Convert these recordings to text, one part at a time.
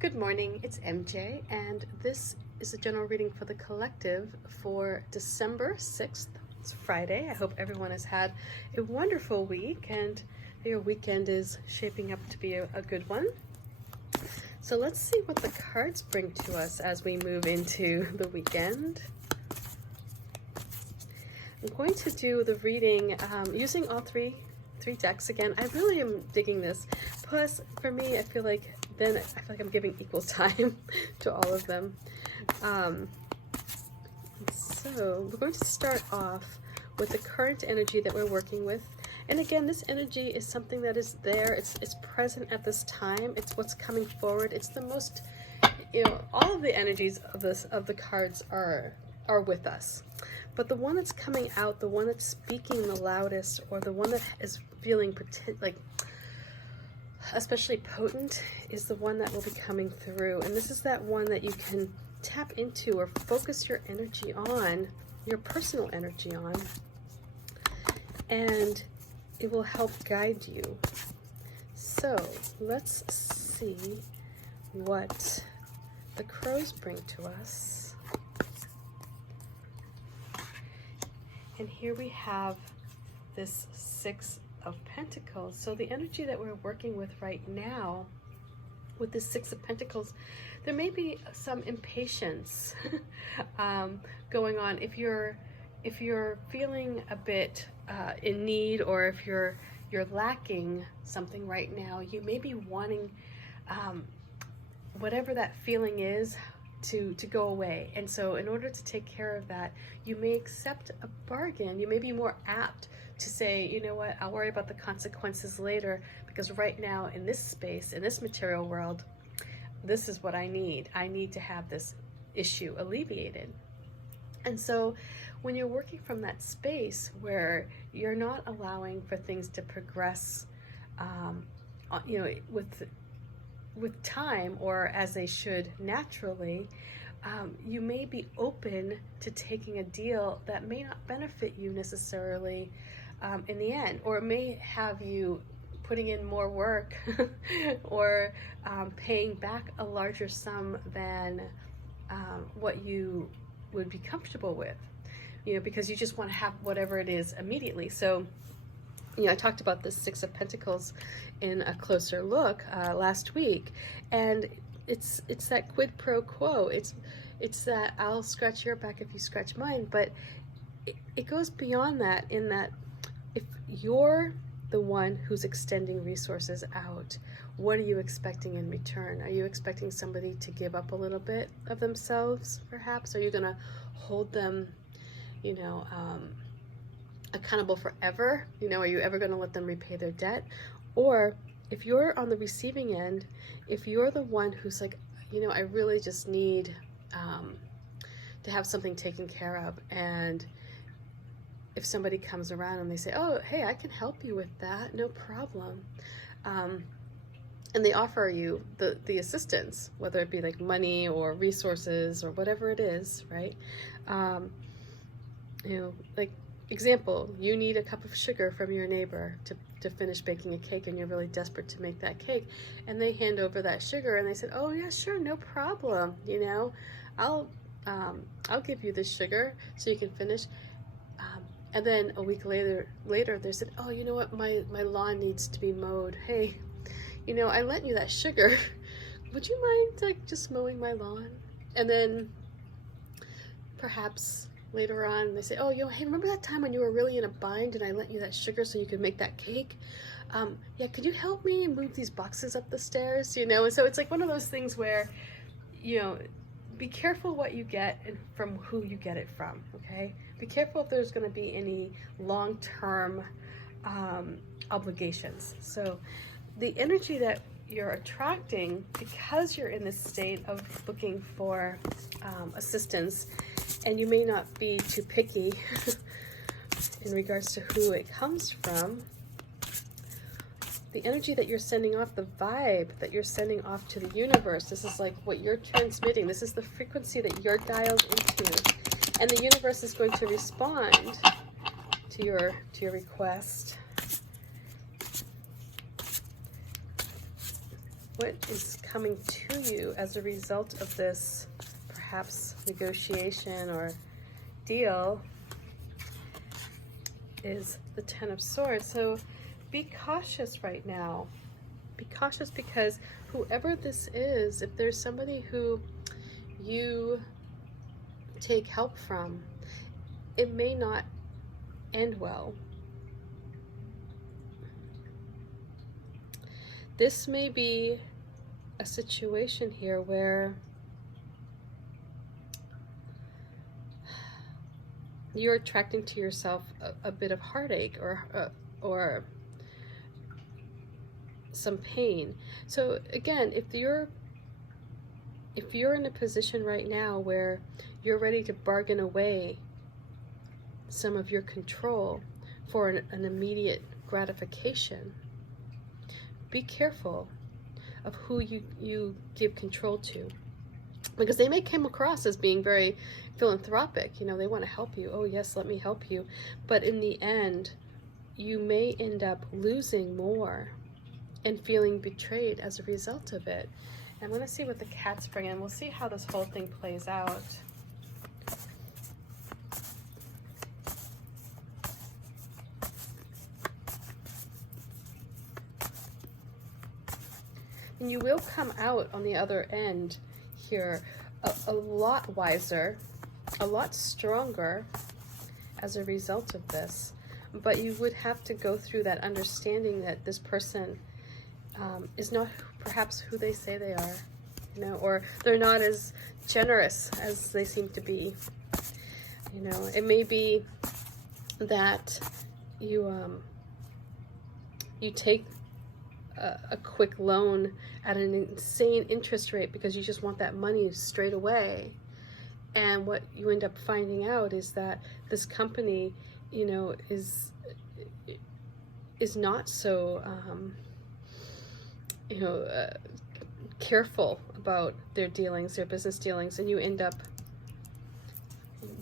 Good morning, it's MJ, and this is a general reading for the collective for December 6th. It's Friday. I hope everyone has had a wonderful week and your weekend is shaping up to be a good one. So let's see what the cards bring to us as we move into the weekend. I'm going to do the reading using all three decks again. I really am digging this. Plus, for me, I feel like I'm giving equal time to all of them. So we're going to start off with the current energy that we're working with. And again, this energy is something that is there. It's present at this time. It's what's coming forward. It's the most, all of the energies of the cards are with us. But the one that's coming out, the one that's speaking the loudest, or the one that is feeling especially potent, is the one that will be coming through. And this is that one that you can tap into or focus your energy on, your personal energy on, and it will help guide you. So let's see what the crows bring to us. And here we have this Six of Pentacles. So the energy that we're working with right now with the Six of Pentacles, there may be some impatience going on. If you're feeling a bit in need, or if you're lacking something right now, you may be wanting whatever that feeling is to go away. And so in order to take care of that, you may accept a bargain. You may be more apt to say, you know what, I'll worry about the consequences later, because right now in this space, in this material world, this is what I need. I need to have this issue alleviated. And so when you're working from that space where you're not allowing for things to progress, with time, or as they should naturally, you may be open to taking a deal that may not benefit you necessarily in the end, or it may have you putting in more work or paying back a larger sum than what you would be comfortable with, because you just want to have whatever it is immediately. So I talked about this Six of Pentacles in a closer look last week, and it's that quid pro quo. It's that I'll scratch your back if you scratch mine, but it goes beyond that, in that if you're the one who's extending resources out, what are you expecting in return? Are you expecting somebody to give up a little bit of themselves, perhaps? Are you going to hold them, accountable forever? Are you ever going to let them repay their debt? Or if you're on the receiving end, if you're the one who's like, I really just need to have something taken care of, and if somebody comes around and they say, oh, hey, I can help you with that, no problem, and they offer you the assistance, whether it be like money or resources or whatever it is, right? Like, example, you need a cup of sugar from your neighbor to finish baking a cake, and you're really desperate to make that cake, and they hand over that sugar and they said, oh yeah, sure, no problem, I'll give you this sugar so you can finish. And then a week later they said, oh, you know what, my lawn needs to be mowed. Hey, I lent you that sugar. Would you mind just mowing my lawn? And then perhaps later on they say, oh, hey, remember that time when you were really in a bind and I lent you that sugar so you could make that cake? Yeah, could you help me move these boxes up the stairs? And so it's like one of those things where, be careful what you get and from who you get it from, okay? Be careful if there's going to be any long-term obligations. So the energy that you're attracting, because you're in this state of looking for assistance, and you may not be too picky in regards to who it comes from, the energy that you're sending off, the vibe that you're sending off to the universe, this is like what you're transmitting. This is the frequency that you're dialed into, and the universe is going to respond to your request. what is coming to you as a result of this perhaps negotiation or deal is the Ten of Swords. So be cautious right now. Be cautious, because whoever this is, if there's somebody who you take help from, it may not end well. This may be a situation here where you're attracting to yourself a bit of heartache or some pain. So again, if you're in a position right now where you're ready to bargain away some of your control for an immediate gratification, be careful of who you give control to, because they may come across as being very philanthropic. You know, they want to help you. Oh yes, let me help you. But in the end, you may end up losing more and feeling betrayed as a result of it. I'm going to see what the cats bring in. We'll see how this whole thing plays out. And you will come out on the other end here a lot wiser, a lot stronger as a result of this. But you would have to go through that understanding that this person is not perhaps who they say they are, you know, or they're not as generous as they seem to be. You know, it may be that you take a quick loan at an insane interest rate because you just want that money straight away. And what you end up finding out is that this company, you know, is not so, you know, careful about their dealings, their business dealings, and you end up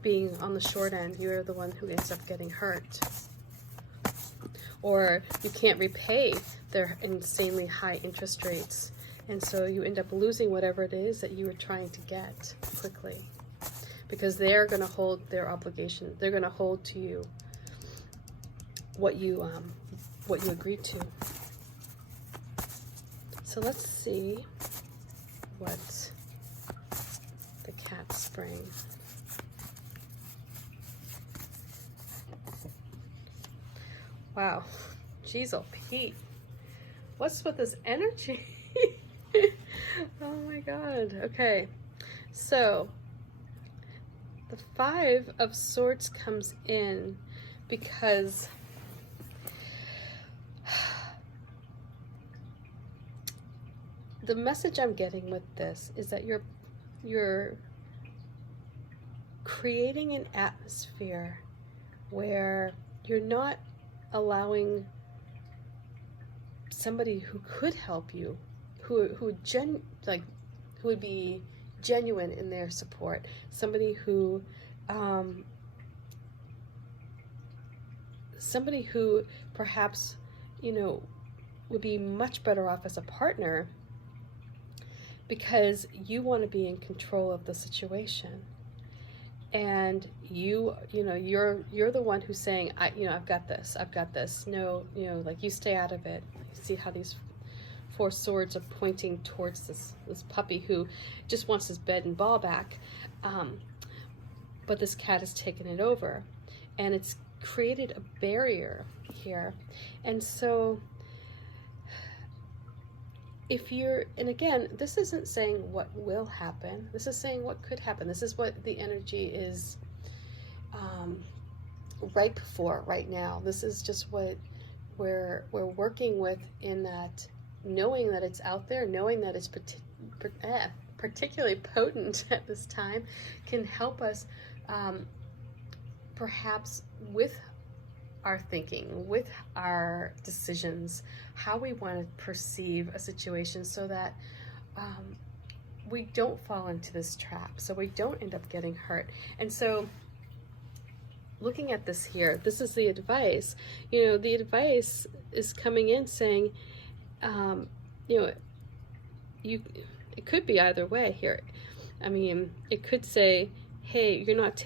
being on the short end. You're the one who ends up getting hurt. Or you can't repay their insanely high interest rates, and so you end up losing whatever it is that you were trying to get quickly, because they're going to hold their obligation. They're going to hold to you what you agreed to. So let's see what the cats bring. Wow, jeez, oh Pete, what's with this energy? Oh my God. Okay, so the Five of Swords comes in because the message I'm getting with this is that you're creating an atmosphere where you're not allowing somebody who could help you, who would be genuine in their support, somebody who perhaps, you know, would be much better off as a partner, because you want to be in control of the situation. And you're the one who's saying, I've got this. No, you know, like, you stay out of it. You see how these Four Swords are pointing towards this puppy who just wants his bed and ball back. But this cat has taken it over, and it's created a barrier here. And so and again, this isn't saying what will happen. This is saying what could happen. This is what the energy is ripe for right now. This is just what we're working with, in that knowing that it's out there, knowing that it's particularly potent at this time, can help us perhaps with our thinking, with our decisions, how we want to perceive a situation, so that we don't fall into this trap, so we don't end up getting hurt. And so looking at this here, this is the advice. You know, the advice is coming in saying, you know, it could be either way here. I mean, it could say, hey, you're not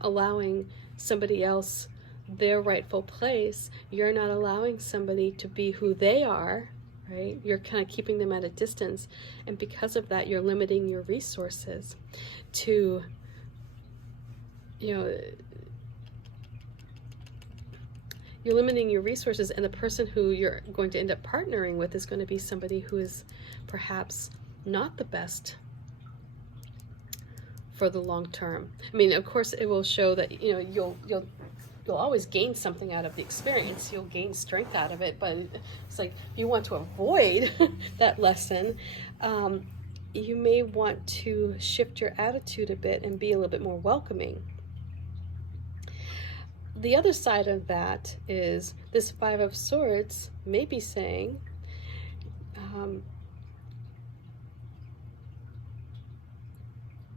allowing somebody else their rightful place. You're not allowing somebody to be who they are, right? You're kind of keeping them at a distance. And because of that, you're limiting your resources to, you're limiting your resources, and the person who you're going to end up partnering with is going to be somebody who is perhaps not the best for the long term. I mean, of course, it will show that you'll always gain something out of the experience. You'll gain strength out of it, but it's like if you want to avoid that lesson, you may want to shift your attitude a bit and be a little bit more welcoming. The other side of that is this Five of Swords may be saying,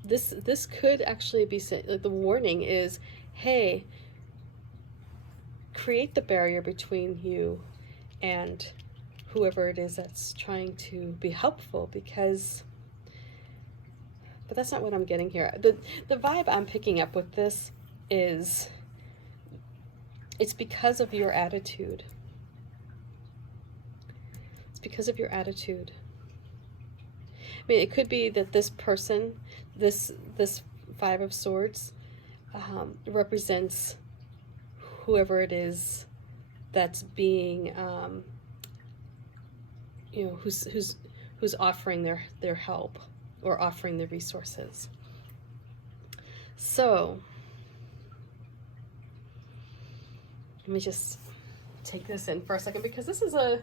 this could actually be like the warning is, hey, create the barrier between you and whoever it is that's trying to be helpful, but that's not what I'm getting here. The vibe I'm picking up with this is, it's because of your attitude. It's because of your attitude. I mean, it could be that this person, this Five of Swords, represents whoever it is that's being, who's offering their help or offering the resources. So let me just take this in for a second, because this is a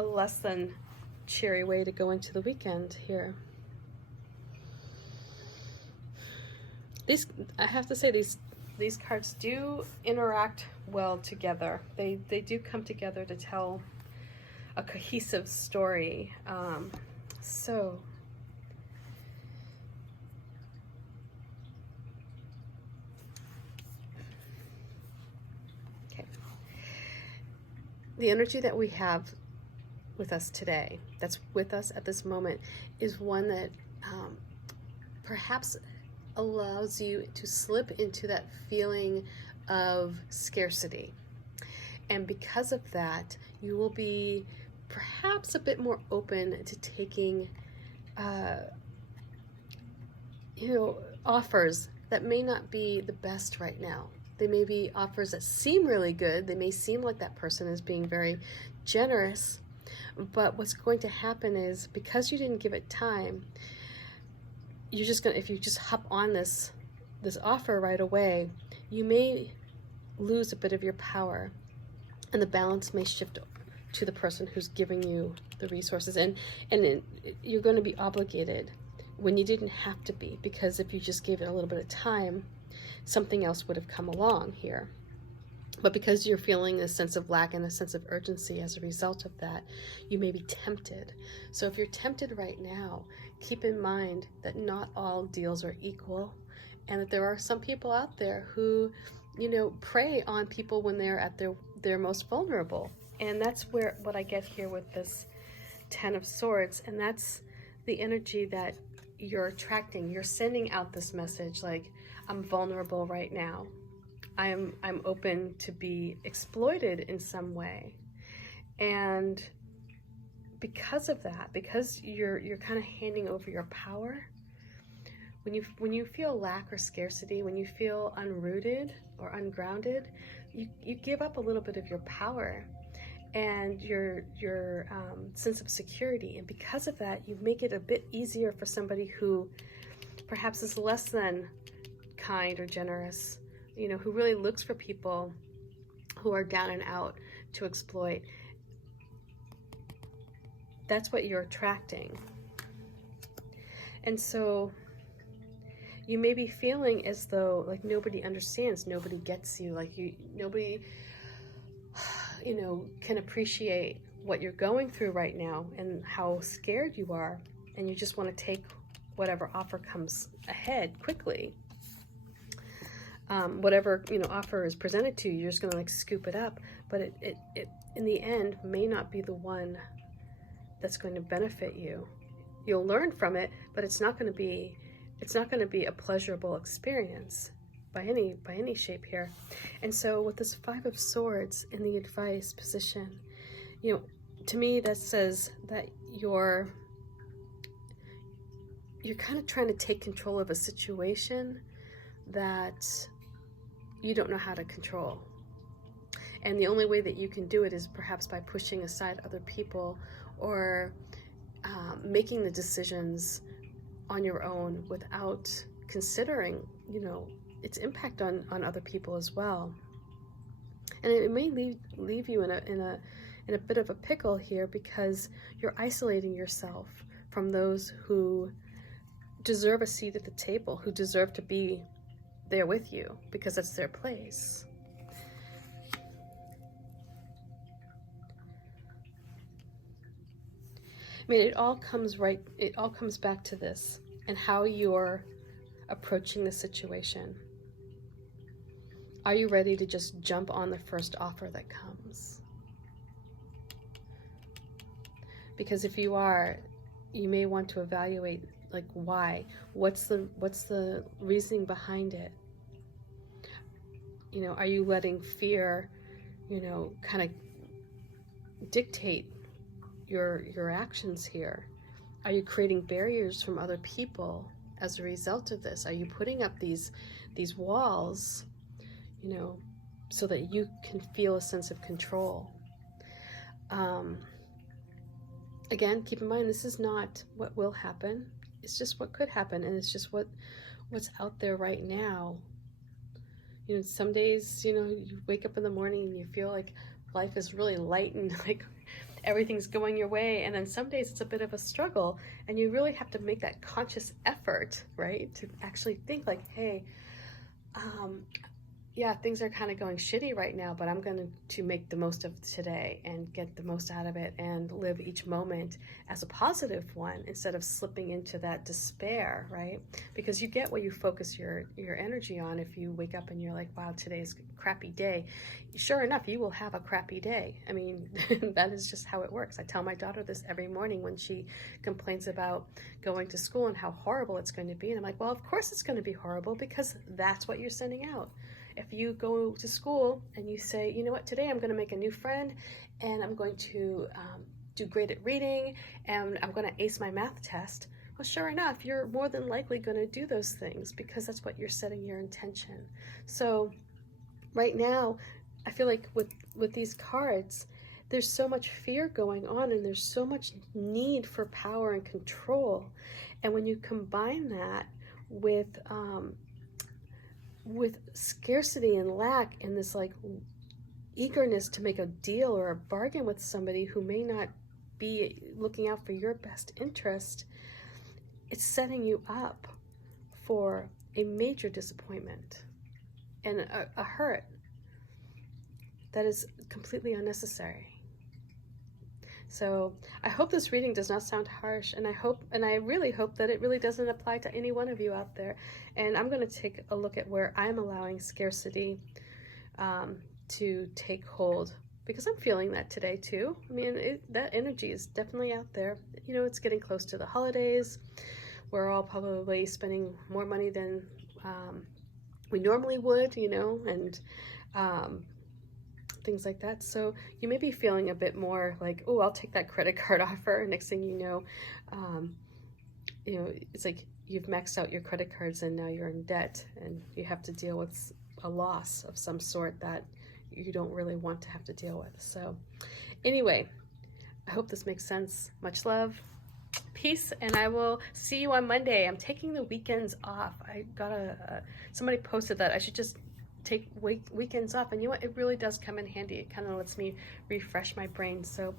less than cheery way to go into the weekend here. I have to say, these cards do interact well together. They do come together to tell a cohesive story. So okay, the energy that we have with us today, that's with us at this moment, is one that perhaps allows you to slip into that feeling of scarcity. And because of that, you will be perhaps a bit more open to taking offers that may not be the best right now. They may be offers that seem really good. They may seem like that person is being very generous, but what's going to happen is, because you didn't give it time, you're just gonna, if you just hop on this offer right away, you may lose a bit of your power, and the balance may shift to the person who's giving you the resources, and you're going to be obligated when you didn't have to be, because if you just gave it a little bit of time, something else would have come along here. But because you're feeling a sense of lack and a sense of urgency as a result of that, you may be tempted. So if you're tempted right now, keep in mind that not all deals are equal, and that there are some people out there who, prey on people when they're at their most vulnerable. And that's what I get here with this Ten of Swords, and that's the energy that you're attracting. You're sending out this message like, I'm vulnerable right now. I'm open to be exploited in some way. And because of that, because you're kind of handing over your power, when you feel lack or scarcity, when you feel unrooted or ungrounded, you give up a little bit of your power and your sense of security. And because of that, you make it a bit easier for somebody who perhaps is less than kind or generous, who really looks for people who are down and out to exploit. That's what you're attracting. And so you may be feeling as though like nobody understands, nobody gets you, like nobody can appreciate what you're going through right now and how scared you are, and you just want to take whatever offer comes ahead quickly. whatever, offer is presented to you, you're just going to like scoop it up. But it in the end may not be the one that's going to benefit you. You'll learn from it, but it's not going to be a pleasurable experience by any shape here. And so with this Five of Swords in the advice position, to me that says that you're kind of trying to take control of a situation that you don't know how to control. And the only way that you can do it is perhaps by pushing aside other people, or making the decisions on your own without considering, its impact on other people as well. And it may leave you in a bit of a pickle here, because you're isolating yourself from those who deserve a seat at the table, who deserve to be there with you, because that's their place. I mean, it all comes back to this and how you're approaching the situation. Are you ready to just jump on the first offer that comes? Because if you are, you may want to evaluate, like, why? What's the reasoning behind it? Are you letting fear, kind of dictate your actions here? Are you creating barriers from other people as a result of this? Are you putting up these walls, so that you can feel a sense of control? Again, keep in mind, this is not what will happen. It's just what could happen, and it's just what's out there right now. Some days, you wake up in the morning and you feel like life is really light and like everything's going your way, and then some days it's a bit of a struggle, and you really have to make that conscious effort, right, to actually think like, hey, yeah, things are kind of going shitty right now, but I'm going to make the most of today and get the most out of it and live each moment as a positive one, instead of slipping into that despair, right? Because you get what you focus your energy on. If you wake up and you're like, wow, today's a crappy day, sure enough, you will have a crappy day. I mean, that is just how it works. I tell my daughter this every morning when she complains about going to school and how horrible it's going to be. And I'm like, well, of course it's going to be horrible, because that's what you're sending out. If you go to school and you say, you know what, today I'm going to make a new friend, and I'm going to do great at reading, and I'm going to ace my math test, well, sure enough, you're more than likely going to do those things, because that's what you're setting your intention. So right now, I feel like with these cards, there's so much fear going on, and there's so much need for power and control. And when you combine that with scarcity and lack, and this like eagerness to make a deal or a bargain with somebody who may not be looking out for your best interest, it's setting you up for a major disappointment and a hurt that is completely unnecessary. So I hope this reading does not sound harsh, and I really hope that it really doesn't apply to any one of you out there. And I'm going to take a look at where I'm allowing scarcity to take hold, because I'm feeling that today too. I mean, that energy is definitely out there. It's getting close to the holidays. We're all probably spending more money than we normally would, and things like that. So you may be feeling a bit more like, oh, I'll take that credit card offer. Next thing you know, it's like you've maxed out your credit cards and now you're in debt, and you have to deal with a loss of some sort that you don't really want to have to deal with. So anyway, I hope this makes sense. Much love, peace, and I will see you on Monday. I'm taking the weekends off. I got somebody posted that I should just take weekends off, and you know what, it really does come in handy. It kind of lets me refresh my brain. So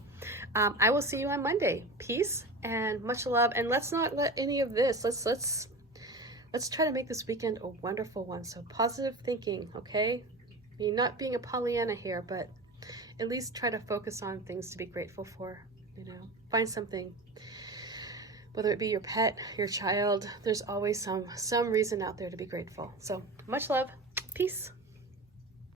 I will see you on Monday. Peace and much love, and let's not let any of this, let's try to make this weekend a wonderful one. So positive thinking, okay? I mean, not being a Pollyanna here, but at least try to focus on things to be grateful for. Find something, whether it be your pet, your child, there's always some reason out there to be grateful. So much love. Peace.